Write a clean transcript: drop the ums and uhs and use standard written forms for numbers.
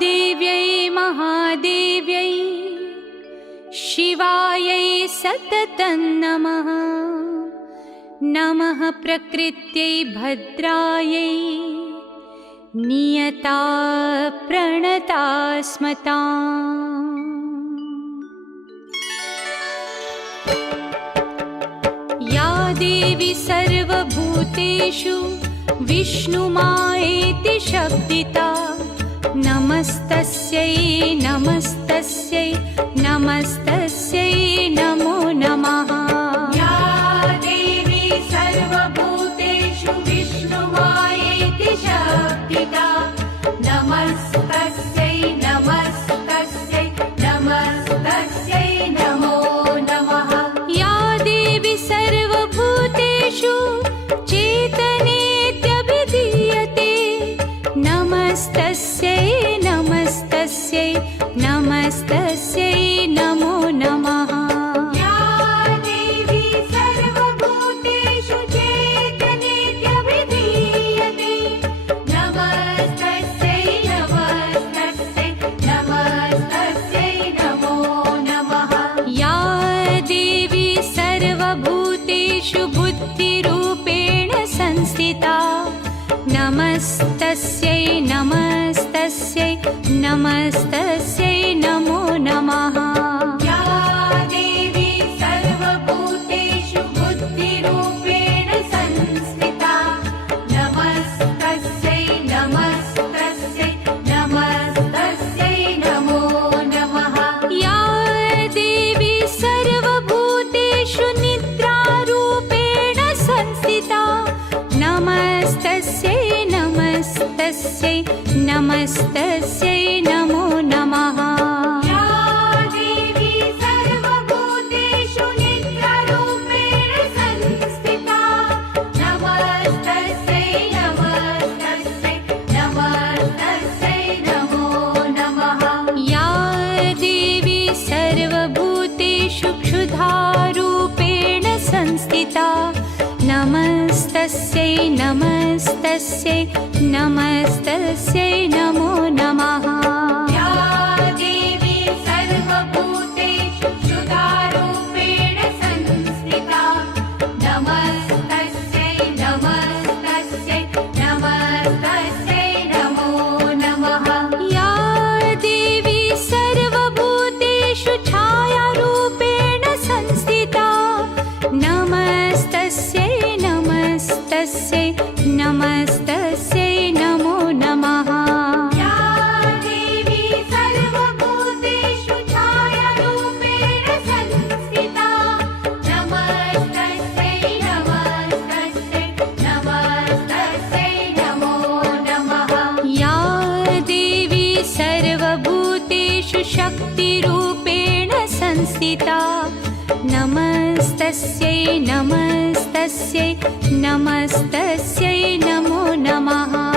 देव्यै महादेव्यै शिवायै सततं नमः। नमः प्रकृत्यै भद्रायै नियता प्रणता स्मताम्। या देवी सर्वभूतेषु विष्णुमायेति शब्दिता नमस्तस्यै नमस्तस्यै नमस्तस्यै नमो नमः। या देवी सर्वभूतेषु विष्णुमायेति शब्दिता नमस्तस्यै नमस्तस्यै नमस्तस्यै नमो नमः। या देवी सर्वभूतेषु चेतनेत्यभिधीयते नमस्तस्यै नमस्तस्यै नमस्तस्यै नमो नमः। या देवी सर्वभूतेषु चेतनेत्यभिधीयते नमस्तस्यै नमस्तस्यै नमस्तस्यै नमो नमः। या देवी सर्वभूतेषु बुद्धिरूपेण संस्थिता नमस्तस्यै नमस्तस्यै नमस्तस्यै नमो नमः। या देवी सर्वभूतेषु बुद्धिरूपेण संस्थिता नमस्तस्यै नमस्तस्यै नमस्तस्यै नमो नमः। या देवी सर्वभूतेषु निद्रारूपेण संस्थिता नमस्तस्यै नमस्तस्यै नमस्तस्यै नमो नमः। या देवी सर्वभूतेषु निद्रारूपेण संस्थिता नमस्तस्यै नमस्तस्यै नमस्तस्यै नमो नमः। या देवी सर्वभूतेषु क्षुधारूपेण संस्थिता नमस्तस्यै नमस्तस्यै नमस्तस्यै नमो नमः। या देवी सर्वभूतेषु क्षुधारूपेण संस्थिता नमस्तस्यै नमस्तस्यै नमस्तस्यै नमो नमः। या देवी सर्वभूतेषु छायारूपेण संस्थिता नमस्तस्यै नमस्तस्यै नमस्तस्यै नमो नमः। या देवी सर्वभूतेषु छायारूपेण संस्थिता नमस्तस्यै नमस्तस्यै नमस्तस्यै नमो नमः। या देवी सर्वभूतेषु शक्तिरूपेण संस्थिता नमस्तस्यै नमस्तस्यै नमस्तस्यै नमो नमः।